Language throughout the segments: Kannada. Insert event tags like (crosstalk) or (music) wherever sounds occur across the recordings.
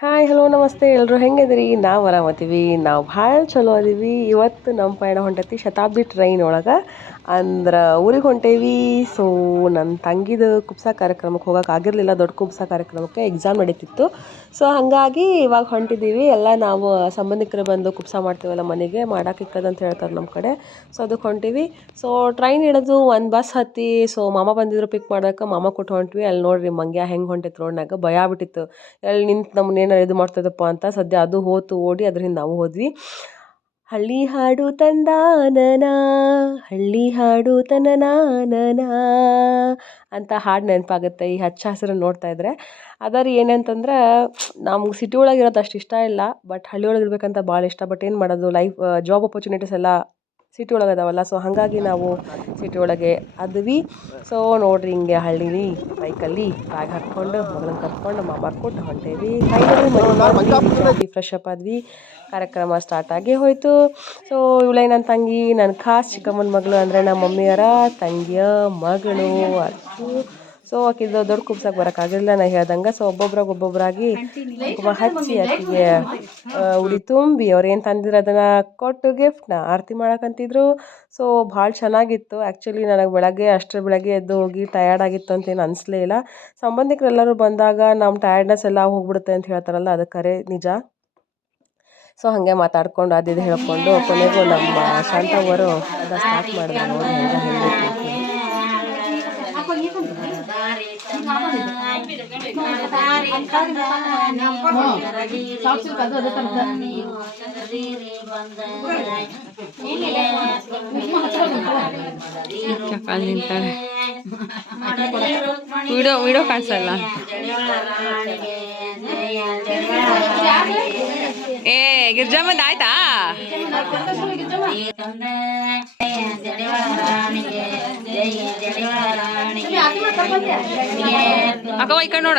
ಹಾಯ್ ಹಲೋ ನಮಸ್ತೆ. ಎಲ್ಲರೂ ಹೆಂಗಿದ್ರಿ ನಾವು ಆರಾಮತ್ತೀವಿ ನಾವು ಭಾಳ ಚಲೋ ಅದೀವಿ. ಇವತ್ತು ನಮ್ಮ ಪಯಣ ಹೊಂಟತಿ ಶತಾಬ್ದಿ ಟ್ರೈನ್ ಒಳಗೆ. ಅಂದ್ರೆ ಊರಿಗೆ ಹೊಂಟೇವಿ. ಸೊ ನನ್ನ ತಂಗಿದು ಕುಬ್ಸಾ ಕಾರ್ಯಕ್ರಮಕ್ಕೆ ಹೋಗೋಕೆ ಆಗಿರಲಿಲ್ಲ. ದೊಡ್ಡ ಕುಬ್ಸಾ ಕಾರ್ಯಕ್ರಮಕ್ಕೆ ಎಕ್ಸಾಮ್ ನಡೀತಿತ್ತು. ಸೊ ಹಾಗಾಗಿ ಇವಾಗ ಹೊಂಟಿದ್ದೀವಿ ಎಲ್ಲ ನಾವು ಸಂಬಂಧಿಕರು ಬಂದು ಕುಪ್ಸ ಮಾಡ್ತೀವಲ್ಲ ಮನೆಗೆ, ಮಾಡೋಕೆ ಇಕ್ಕದಂತ ಹೇಳ್ತಾರೆ ನಮ್ಮ ಕಡೆ. ಸೊ ಅದಕ್ಕೆ ಹೊಂಟೀವಿ. ಸೊ ಟ್ರೈನ್ ಹಿಡಿದು ಒಂದು ಬಸ್ ಹತ್ತಿ. ಸೊ ಮಾಮ ಬಂದಿದ್ರು ಪಿಕ್ ಮಾಡೋಕೆ. ಮಾಮ ಕೊಟ್ಟು ಹೊಂಟ್ವಿ. ಅಲ್ಲಿ ನೋಡ್ರಿ ಮಂಗ್ಯ ಹೆಂಗೆ ಹೊಂಟಿತ್ತು ರೋಡ್ನಾಗ ಭಯ ಆಗ್ಬಿಟ್ಟಿತ್ತು. ಎಲ್ಲಿ ನಿಂತು ನಮ್ಮನ್ನ ಏನಾರು ಇದು ಮಾಡ್ತದಪ್ಪ ಅಂತ ಸದ್ಯ ಅದು ಹೋತು, ಓಡಿ ಅದರಿಂದ ನಾವು ಹೋದ್ವಿ. ಹಳ್ಳಿ ಹಾಡು ತಂದಾನನ ಹಳ್ಳಿ ಹಾಡು ತನನಾನನ ಅಂತ ಹಾಡು ನೆನಪಾಗುತ್ತೆ. ಈ ಹಚ್ಚ ಹಸಿರನ್ನ ನೋಡ್ತಾ ಇದ್ರೆ. ಅದರ ಏನಂತಂದ್ರೆ, ನಮ್ಗೆ ಸಿಟಿ ಒಳಗೆ ಇರೋದು ಅಷ್ಟು ಇಷ್ಟ ಇಲ್ಲ ಬಟ್ ಹಳ್ಳಿ ಒಳಗೆ ಇರ್ಬೇಕಂತ ಭಾಳ ಇಷ್ಟ ಬಟ್ ಏನು ಮಾಡೋದು? ಲೈಫ್ ಜಾಬ್ ಅಪರ್ಚುನಿಟೀಸ್ ಎಲ್ಲ ಸಿಟಿ ಒಳಗೆ ಅದಾವಲ್ಲ ಸೊ ಹಾಗಾಗಿ ನಾವು ಸಿಟಿ ಒಳಗೆ ಅದ್ವಿ. ಸೊ ನೋಡ್ರಿ ಹಿಂಗೆ ಹಳ್ಳಿಲಿ ಬೈಕಲ್ಲಿ ಬ್ಯಾಗ್ ಹಾಕ್ಕೊಂಡು ಮಗಳನ್ನ ಕರ್ಕೊಂಡು ಮಾಮಾರ್ ಕೊಟ್ಟು ಹೊಂಟೇವಿ. ಫ್ರೆಶ್ ಅಪ್ ಆದ್ವಿ. ಕಾರ್ಯಕ್ರಮ ಸ್ಟಾರ್ಟ್ ಆಗೇ ಹೋಯಿತು. ಸೊ ಇವಳೇ ನನ್ನ ತಂಗಿ ನನ್ನ ಖಾಸ್ ಚಿಕ್ಕಮ್ಮನ ಮಗಳು ಅಂದರೆ ನಮ್ಮ ಮಮ್ಮಿಯರ ತಂಗಿಯ ಮಗಳು ಅಷ್ಟು ಸೊ ಆಕಿದು ದೊಡ್ಡ ಕುಬ್ಸಾಗಿ ಬರೋಕ್ಕಾಗಿರಲಿಲ್ಲ ನಾ ಹೇಳ್ದಂಗೆ. ಸೊ ಒಬ್ಬೊಬ್ರಾಗ ಒಬ್ಬೊಬ್ಬರಾಗಿ ಕುಂಕುಮ ಹಚ್ಚಿ ಆಕಿಗೆ ಉಡಿ ತುಂಬಿ ಅವ್ರು ಏನು ತಂದಿದ್ರು ಅದನ್ನು ಕೊಟ್ಟು ಗಿಫ್ಟ್ನ ಆರತಿ ಮಾಡೋಕ್ಕಂತಿದ್ರು ಸೊ ಭಾಳ ಚೆನ್ನಾಗಿತ್ತು. ಆ್ಯಕ್ಚುಲಿ ನನಗೆ ಬೆಳಗ್ಗೆ ಅಷ್ಟರ ಬೆಳಗ್ಗೆ ಎದ್ದು ಹೋಗಿ ಟಯರ್ಡ್ ಆಗಿತ್ತು ಅಂತೇನು ಅನಿಸ್ಲೇ ಇಲ್ಲ. ಸಂಬಂಧಿಕರೆಲ್ಲರೂ ಬಂದಾಗ ನಮ್ಮ ಟಯರ್ಡ್ನೆಸ್ ಎಲ್ಲ ಹೋಗ್ಬಿಡುತ್ತೆ ಅಂತ ಹೇಳ್ತಾರಲ್ಲ, ಅದು ಕರೆ ನಿಜ. ಸೊ ಹಾಗೆ ಮಾತಾಡ್ಕೊಂಡು ಅದಿದ್ದು ಹೇಳ್ಕೊಂಡು ಕೊನೆಗೂ ನಮ್ಮ ಶಾಂತವರು ಅದ ಸ್ಟಾರ್ಟ್ ಮಾಡಿದ್ರು ನೋಡಿ ನಿಂತಾಳೆ ವಿಡಿಯೋ ವಿಡಿಯೋ ಕಾಣಿಸಲ್ಲ ಏ ಗಿರ್ಜಮ್ಮಂದ ಆಯ್ತಾ ಅಕ್ಕ ಈ ಕಡೆ ನೋಡ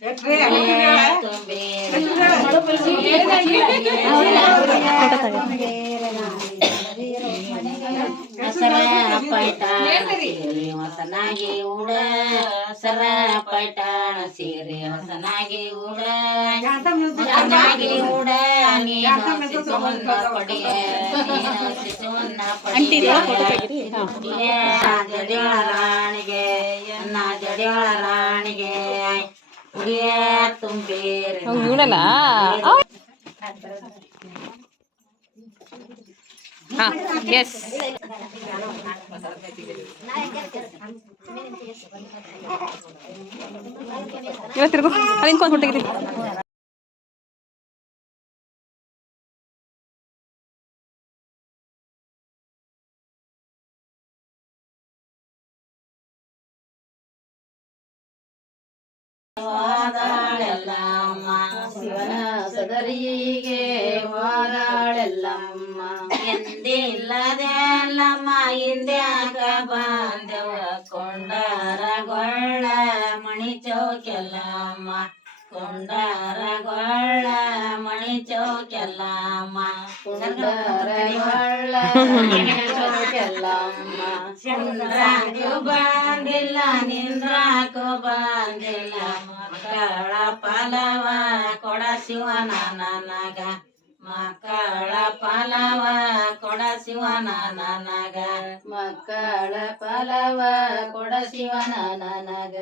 ಉಡ ನೀನು ಕಂದನ್ನ ಪಡೆಯ ನೀನು ಕಂದನ್ನ ಪಡೆಯ ಹುಲಿಯ ತುಂಬಿ ನಾರಿ ಮಡದಿ ರುಕ್ಮಣಿಗೆ ಮಡದಿ ರುಕ್ಮಣಿಗೆ ಎನ್ನ ಜಡಿಗಳ ರಾಣಿಗೆ ಎನ್ನ ಜಡಿಗಳ ರಾಣಿಗೆ ಹುಲಿಯ ತುಂಬಿ ಸರ ಪೈಟಾಣ ಸೀರೆ ಹೊಸನಾಗಿ ಉಡ ಸರ ಪೈಟಾಣ ಸೀರೆ ಹೊಸನಾಗಿ ಉಡ ಹೊಸನಾಗಿ ಉಡ ನೀನು ಶಿಶುವನ್ನ ಪಡೆಯ ನೀನು ಶಿಶುವನ್ನ ಪಡೆಯ ಜಡಿಯೊಳ ರಾಣಿಗೆ ಎನ್ನ ಜಡಿಯೊಳ ರಾಣಿಗೆ ಉಡಿಯ ತುಂಬೇರೆ ನೋಡಲ್ಲ ಹಾ ಎಸ್ ಇವತ್ತಿರ್ಗು ಅಲ್ಲಿ ನಿಂತ್ಕೊಂಡು ಹೊಟ್ಟಿಗಿರಿ ಹೋದಾಳೆಲ್ಲಮ್ಮ. ಶಿವನ ಸದರಿಗೆ ಹೋದಾಳೆಲ್ಲಮ್ಮ. ಎಂದಿಲ್ಲದೆಲ್ಲಮ್ಮ ಹಿಂದ್ಯಾಕ ಬಾಂಧವ ಕೊಂಡಾರ ಗೊಳ್ಳ ಮಣಿ ಚೌಕೆಲ್ಲಮ್ಮ ಕೊಂಡಾರ ಗೊಳ್ಳ ಮಣಿ ಚೌಕೆಲ್ಲಮ್ಮ ಕೊಂಡಾರ ಗೊಳ್ಳ ಮಣಿ ಚೌಕೆಲ್ಲಮ್ಮ ಚಂದ್ರಾಕು ಬಂದಿಲ್ಲ ನಿಂದ್ರಾಕು ಬಂದಿಲ್ಲ ಮಕ್ಕಳ ಫಲವ ಕೊಡ ಶಿವನ ನನಗ ಮಕ್ಕಳ ಫಲವ ಕೊಡ ಶಿವನ ನನಗ ಮಕ್ಕಳ ಫಲವ ಕೊಡ ಶಿವನ ನನಗ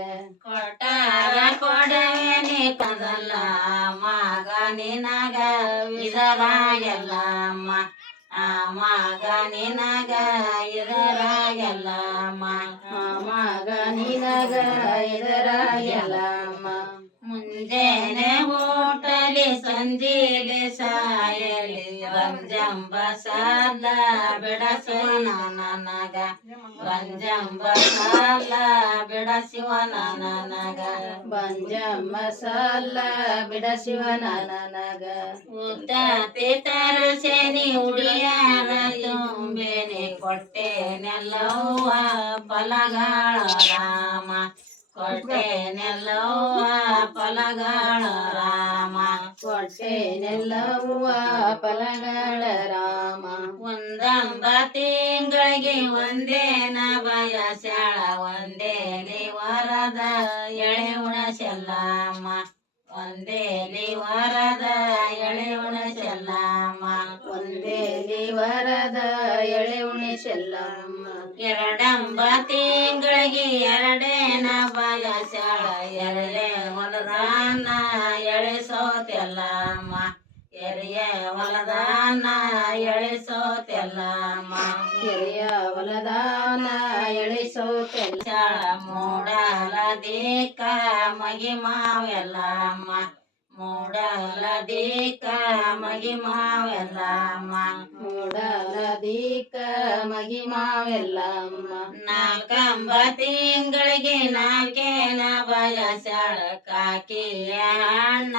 ಕೊಟ್ಟಾರ ಕೊಡವೇನಿ ಕದಲ್ಲ ಮಗ ನಿನಗ. ಇದರಾಗೆಲ್ಲಮ್ಮ ಆ ಮಗ ನಿನಗ. ಇದರಾಗೆಲ್ಲಮ್ಮ ಆ ಮಗ ನಿನಗ ಮುಂದೆ ಮುಂಜಾನೆ ಊಟಲಿ ಸಂಜೀಲಿ ಸಾಯಲಿ ಬಂಜಂಬ ಸಾಲ ಬಿಡಸುವನ ನನಗ ಬಂಜಂಬ ಸಾಲ ಬಿಡಸಿವನ ನನಗ ಬಂಜಮ್ಮ ಸಾಲ ಬಿಡಸಿವನ ನನಗ ಉದ್ದಾತಿ ತರಸೆನಿ ಉಡಿಯಾರ ತುಂಬೆನೆ ಕೊಟ್ಟೆನೆಲ್ಲವ್ವ ಫಲಗಾಳ ರಾಮ ಕೊಟ್ಟೆನೆಲ್ಲವ್ವ ಫಲಗಳ ರಾಮ. ಕೊಟ್ಟೆನೆಲ್ಲವ್ವ ಫಲಗಳ ರಾಮ. ಒಂದಂಬ ತಿಂಗಳಿಗೆ ಒಂದೇನ ಬಯಸ್ಯಾಳ ಒಂದೇ ವರದ ಎಳೆ ಉಣಸೆಲ್ಲಮ್ಮ ಒಂದೇ ವರದ ಎಳೆ ಉಣಸೆಲ್ಲಮ್ಮ ಒಂದೇ ವರದ ಎಳೆ ಉಣಿಸೆಲ್ಲಮ್ಮ ಎರಡಂಬ ತಿಂಗಳಿಗೆ ಎರಡೇನ ಬಯಸ್ಯಾಳ ಎಳೆ ಎರಿಯ ಎರೆಯ ಹೊಲದಾನ ಎಳಿಸೋತೆಲ್ಲಮ್ಮ. ಎರಿಯ ಹೊಲದಾನ ಎಳಿಸೋತೆಲ್ಲ ಶಾಳ ಮೂಡಲ ದೇಕ ಮಗಿ ಮಾವೆಲ್ಲಮ್ಮ ಮೂಡಲ ದೇಕ ಮಗಿ ಮಾವೆಲ್ಲಮ್ಮ ಮೂಡಲ ಮಗಿ ಮಾವೆಲ್ಲಮ್ಮ ನಾಲ್ಕಂಬ ತಿಂಗಳಿಗೆ ನಾಲ್ಕೇನ ಬಯಸಾಳ ಕಾಕಿಯ ಹಣ್ಣ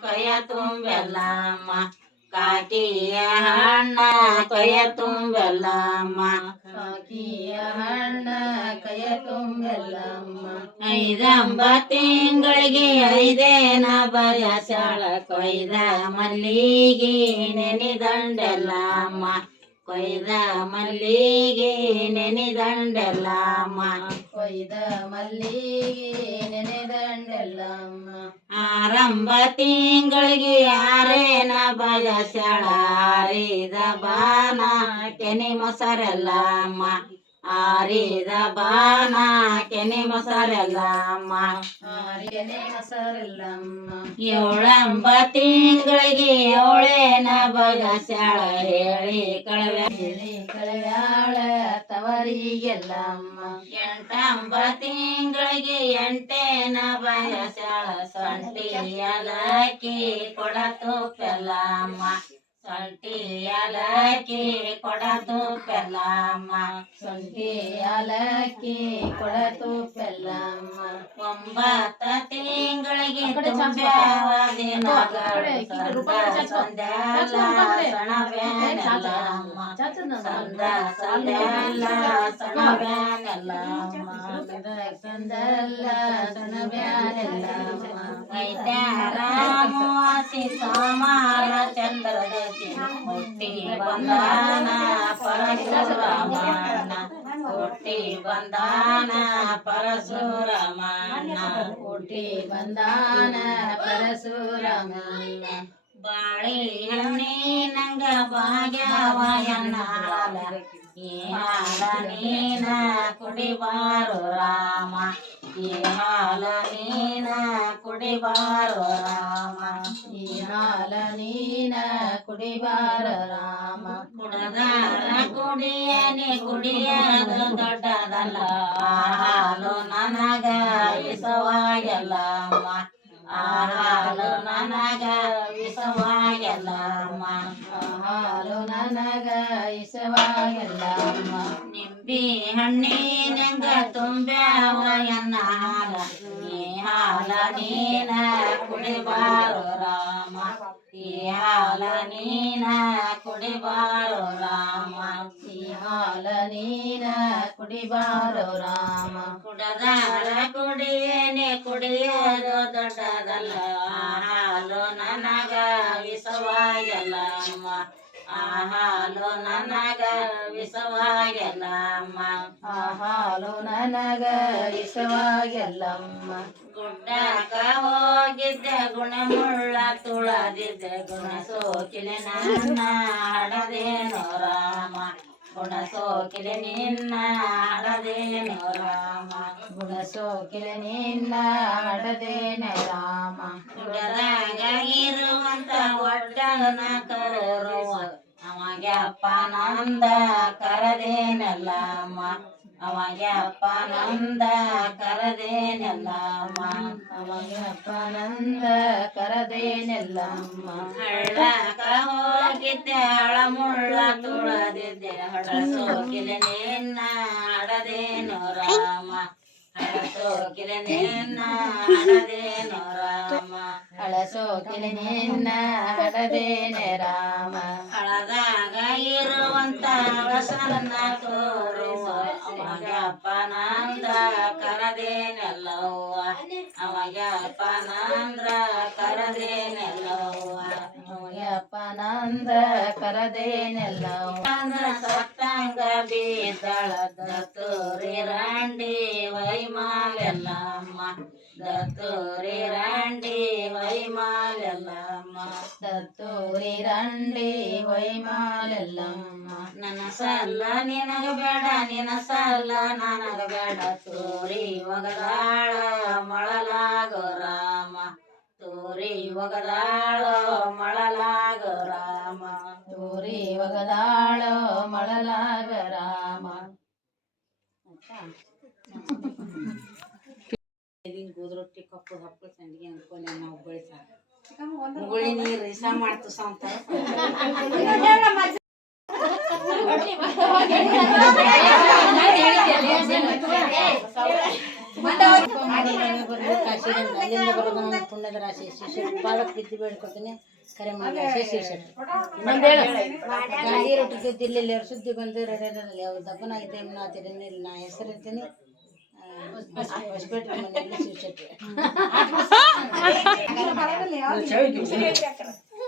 ಕೊಯ್ಯ ತುಂಬೆಲ್ಲಮ್ಮ. ಕಾಕಿಯ ಹಣ್ಣ ಕೊಯ್ಯ ತುಂಬೆಲ್ಲಮ್ಮ. ಕಾಕಿಯ ಹಣ್ಣ ಕೈಯ ತುಂಬೆಲ್ಲಮ್ಮ. ಐದಂಬ ತಿಂಗಳಿಗೆ ಐದೇನ ಬಯಸಾಳ ಕೊಯ್ದ ಮಲ್ಲಿಗೆ ನೆನೆದಂಡೆಲ್ಲಮ್ಮ. ಕೊಯ್ದ ಮಲ್ಲಿಗೆ ನೆನೆದಂಡೆಲ್ಲಮ್ಮ. ಕೊಯ್ದ ಮಲ್ಲಿಗೆ ನೆನೆದಂಡೆಲ್ಲಮ್ಮ. ಆರಂಭ ತಿಂಗಳಿಗೆ ಆರೇನ ಬಯಸಾಳ ಆರಿದ ಬಾನ ಕೆನೆ ಮೊಸರೆಲ್ಲಮ್ಮ. ಆರಿದ ಬಾನ ಕೆನೆ ಮೊಸರೆಲ್ಲಮ್ಮ. ಆರ್ಯನೆ ಮೊಸರೆಲ್ಲಮ್ಮ. ಏಳಂಬ ತಿಂಗಳಿಗೆ ಏಳೇನ ಬಗಸ್ಯಾಳ ಹೇಳಿ ಕಳವೆ ಹೇಳಿ ಕಳೆಯಾಳ ತವರಿಗೆಲ್ಲಮ್ಮ ಎಂಟಂಬ ತಿಂಗಳಿಗೆ ಎಂಟೇನ ಬಯಸ್ಯಾಳ ಸೊಂಟಿ ಅಲಕ್ಕಿ ಕೊಡ ತುಪ್ಪೆಲ್ಲಮ್ಮ ಸೊಂಟಿ ಅಲಕ್ಕಿ ಕೊಡ ತುಪ್ಪೆಲ್ಲಮ್ಮ ಸೊಂಟಿ ಯಾಲಕ್ಕಿ ಕೊಡತು ಬೆಲ್ಲಮ್ಮ ಒಂಬತ್ತ ತಿಂಗಳಿಗೆ ಆ ಕಡೆ ಚಾಚು ತುಂಬ್ಯಾವ ಆ ದಿನಗಳು ಕಡೆ ಈ ಕಡೆ ರೂಪಾಯಿ ಚಾಚು. ಸಂಧ್ಯಾಲ ಚಾಚು ನಮ್ಮ ಕಡೆ. ಸಣಬ್ಯಾನೆಲ್ಲಮ್ಮ. ಚಾಚು ನನ್ನ ಸಂದ ಸಂಧ್ಯಾಲ ಸಣಬ್ಯಾನೆಲ್ಲಮ್ಮ. ಸಂದಲ್ಲ ಸಣಬ್ಯಾನೆಲ್ಲಮ್ಮ ಐತ್ಯಾರಾಮವಾಸಿ ಸೋಮಾರ ಚಂದ್ರದಶಿ ಹುಟ್ಟಿ ಬಂದಾನ ಪರಶುರಾಮಣ್ಣ ಹುಟ್ಟಿ ಬಂದಾನ ಪರಶುರಾಮಣ್ಣ ಹುಟ್ಟಿ ಬಂದಾನ ಪರಶುರಾಮಣ್ಣ ಬಾಳಿ ಹಣ್ಣಿನಂಗ ಭಾಗ್ಯವಾಯನ ಹಾಲ ಈ ಹಾಲ ನೀನ ಕುಡಿಬಾರು ರಾಮ ಈ ಹಾಲ ನೀನ ಕುಡಿಬಾರು ರಾಮ. ಈ ಹಾಲ ನೀನ ಕುಡಿಬಾರ ರಾಮ. ಕುಡದಾರ ಕುಡಿಯನಿ ಕುಡಿಯದು ದೊಡ್ಡದಲ್ಲ. ಹಾಲು ನನಗ ಇಸವಾಗಲ್ಲ ಹಾಲು ನನಗ ಇಸವಾಗಲ್ಲ ಅಮ್ಮ ಹಾಲು ನನಗ ನಿಂಬಿ ಹಣ್ಣಿನಂಗ ತುಂಬ್ಯಾವ ಹಾಲ ನೀ ಹಾಲ ನೀನ ಕುಡಿಬಾರು ರಾಮ. ಈ ಹಾಲ ನೀನ ಕುಡಿಬಾರು ರಾಮ ಈ ಹಾಲ ನೀನ ಕುಡಿಬಾರೋ ರಾಮ ಕುಡದಾರ ಕುಡಿಯೇನೆ ಕುಡಿಯೋದು ದೊಡ್ಡದಲ್ಲ. ಹಾಲು ನನಗ ವಿಷವಾಗಲ್ಲಮ್ಮ ಹಾಲು ನನಗ ವಿಷವಾಗೆಲ್ಲಮ್ಮ ಗುಡ್ಡಕ ಹೋಗಿದ್ದ ನನಗ ಮುಳ್ಳ ತುಳದಿದ್ದ ಹೋಗಿದ್ದೆ ಗುಣಮುಳ್ಳ ತುಳದಿದ್ದೆ ಗುಣ ಸೋಕಿಲೆ ನನ್ನ ಹಡದೇನೋ ರಾಮ. ಗುಣ ಸೋಕಿಲೆ ನಿನ್ನ ಹಡದೇನೋ ರಾಮ. ಗುಣ ಸೋಕಿಲೆ ನಿನ್ನ ಹಡದೇನ ರಾಮ. ಗುಡದಾಗ ಇರುವಂತ ಒಡ್ಡನ ಕರುವ ಅಮಗೆ ಅಪ್ಪ ನಂದ ಕರದೇನಲ್ಲಮ್ಮ ಅವಾಗ್ಯಪ್ಪ ನಂದ ಕರದೇನಲ್ಲ ಅಮ್ಮ. ಕರದೇನೆಲ್ಲಮ್ಮ ಹಳ್ಳಕ ಹೋಗಿದ್ದೆ ಹಳಮುಳ್ಳ ತುಳದಿದ್ದೆ ನಿನ್ನ ಹಡದೇನು ರಾಮ. ಹಳಸೋಕಿಲೆ ನಿನ್ನ ಹಡದೇನು ರಾಮ? ಅಳಸೋಕಿಲೆ ನಿನ್ನ ಹಡದೇನೆ ರಾಮ? ಹಳದಾಗ ಇರುವಂತ ರಸನ್ನ ತೋರುವ ಅವಾಗಪ್ಪ ನಂದ ಕರದೇನೆಲ್ಲವ್ವ? ಅವಾಗಪ್ಪ ನಂದ್ರ ಕರದೇನೆಲ್ಲವ್ವ ಅಪ್ಪನಂದ ಕರದೇನೆಲ್ಲ. ಅಂದ್ರ ಸತ್ತಂಗ ಬೀದಳ ದತ್ತೂರಿ ರಾಂಡಿ ವೈಮಾಲೆಲ್ಲಮ್ಮ. ದತ್ತೂರಿ ರಾಂಡಿ ವೈಮಾಲೆಲ್ಲಮ್ಮ. ದತ್ತೂರಿ ರಾಂಡಿ ವೈಮಾಲೆಲ್ಲಮ್ಮ. ನನ್ನ ಸಲ್ಲ ನಿನಗ ಬೇಡ ನಿನ ಸಲ್ಲ ನನಗ ಬೇಡ. ತೋರಿ ಒಗದಾಳ ಮಳಲಾಗೋ ರಾಮ ತೋರಿ ಒಗದಾಳ ಮಳಲಾಗ ರಾಮ. ತೋರಿ ಒಗದಾಳ ಮಳಲಾಗ ರಾಮ. ರೊಟ್ಟಿ ಕಪ್ಪು ಹಪ್ಪು ಸಂಡಿಗೆ ಅನ್ಕೊಂಡೆ ನಾವು ಬೆಳೆಸ ಮುಗುಳಿ ನೀರು ಇಸ ಮಾಡ್ತು ಸಾಂತಾರ. (laughs) ಅಲ್ಲಿಂದ ಬರೋದು ನನ್ನ ಪುಣ್ಯದ ರಾಶಿ ಶಿಷ್ಯ ಪಾದಕ್ಕೆ ಬಿದ್ದು ಬೇಡ್ಕೊತೀನಿ ಕರೆ ಮಾಡಿ. ಶೇಷ ಗಾಡಿ ರೊಟ್ಟಿ ತಿದ್ದು ಇಲ್ಲಿ ಸುದ್ದಿ ಬಂದು ರೆಡಿಯಲ್ಲಿ ಅವ್ರು ದಪ್ಪನಾಗಿದೆ ನಾತಿರಿ ಇಲ್ಲಿ ನಾ ಹೆಸರಿರ್ತೀನಿ ಹೊಸಪೇಟೆ ಮನೆಯಲ್ಲಿ ಶಿವಶೆಟ್ಟಿ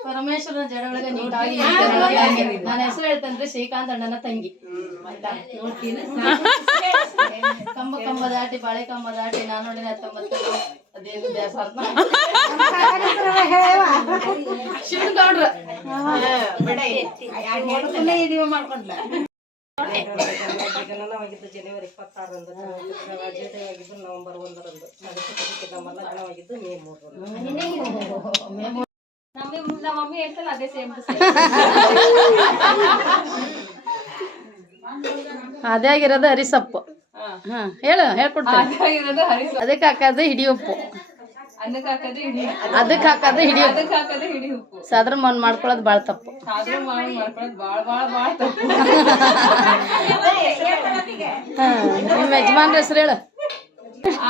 ಪರಮೇಶ್ವರನ ಜಡ ಒಳಗ ನೀಟಾಗಿ ನನ್ನ ಹೆಸರು ಹೇಳ್ತಂದ್ರೆ ಶ್ರೀಕಾಂತ್ ಅಣ್ಣನ ತಂಗಿ. ಕಂಬ ಕಂಬ ದಾಟಿ ಬಾಳೆ ಕಂಬ ದಾಟಿ ನಾನು ನೋಡಿನ ಹತ್ತೊಂಬತ್ತು. ಜನನವಾಗಿದ್ದು ಜನವರಿ ಇಪ್ಪತ್ತಾರರಂದು ರಾಜ್ಯೋದಯವಾಗಿದ್ದು ನವೆಂಬರ್ ಒಂದರಂದು. ನಗರಸಭೆಗೆ ನಮ್ಮ ಲಗ್ನವಾಗಿದ್ದು ಮೇ ಮೂರರಂದು. ನಮ್ಮ ಮಮ್ಮಿ ಹೇಳ್ತಲ್ಲ ಅದೇ ಸೇಮ್ ಅದೇ ಆಗಿರೋದು ಹರಿಸಪ್ಪು. ಹಾ ಹೇಳು ಹೇಳ್ಕೊಡ್ತೀನಿ. ಅದಕ್ಕೆ ಹಾಕೋದು ಹಿಡಿ ಉಪ್ಪು. ಅದಕ್ಕೆ ಹಾಕೋದು ಹಿಡಿ ಉಪ್ಪು. ಅದಕ್ಕೆ ಹಾಕೋದು ಹಿಡಿ ಉಪ್ಪು. ಸಾದ್ರ ಮನ್ ಮಾಡ್ಕೊಳ್ಳೋದು ಭಾಳ ತಪ್ಪು. ಸಾದ್ರ ಮಾಡಿ ಮಾಡ್ಕೊಳ್ಳೋದು ಭಾಳ ಭಾಳ ಭಾಳ ತಪ್ಪು. ನಿಮ್ಮ ಯಜಮಾನ್ರ ಹೆಸರು ಹೇಳು.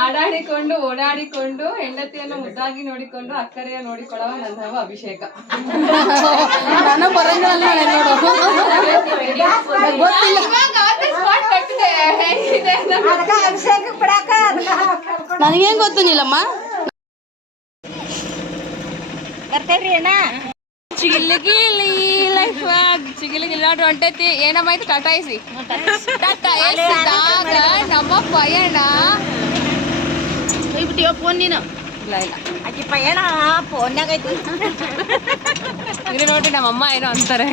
ಆಡಾಡಿಕೊಂಡು ಓಡಾಡಿಕೊಂಡು ಹೆಂಡತಿಯನ್ನು ಮುದ್ದಾಗಿ ನೋಡಿಕೊಂಡು ಅಕ್ಕರೆಯ ನೋಡಿಕೊಳ್ಳುವ ನನ್ನ ಅಭಿಷೇಕ. ನಾನು ಬರಂಗಿಲ್ಲ ನೋಡು. ಗೊತ್ತಿಲ್ಲ. ನನಗೇನ್ ಗೊತ್ತು ನೀಲಮ್ಮ? ಚಿಗಿಲಿಗಿಲಿ ಲೈಫ್ ಚಿಗಿಲಿಗಿಲಿ ಹೊಂಟೈತಿ ಏನಮ್ಮಾಯ್ತು ಟಾಟಾಯಿಸಿ ಟಾಟಾಯಿಸಿದಾಗ ನಮ್ಮ ಪಯಣ. ಹೋಗ್ಬಿಟ್ಟಿವ ಫೋನ್ ನೀನು? ಇಲ್ಲ ಇಲ್ಲ. ಆಕಿ ಫೋನ್ ಫೋನ್ಯಾಗ ಐತಿ ಇದು ನೋಡ್ರಿ ನಮ್ಮಮ್ಮ ಏನೋ ಅಂತಾರೆ.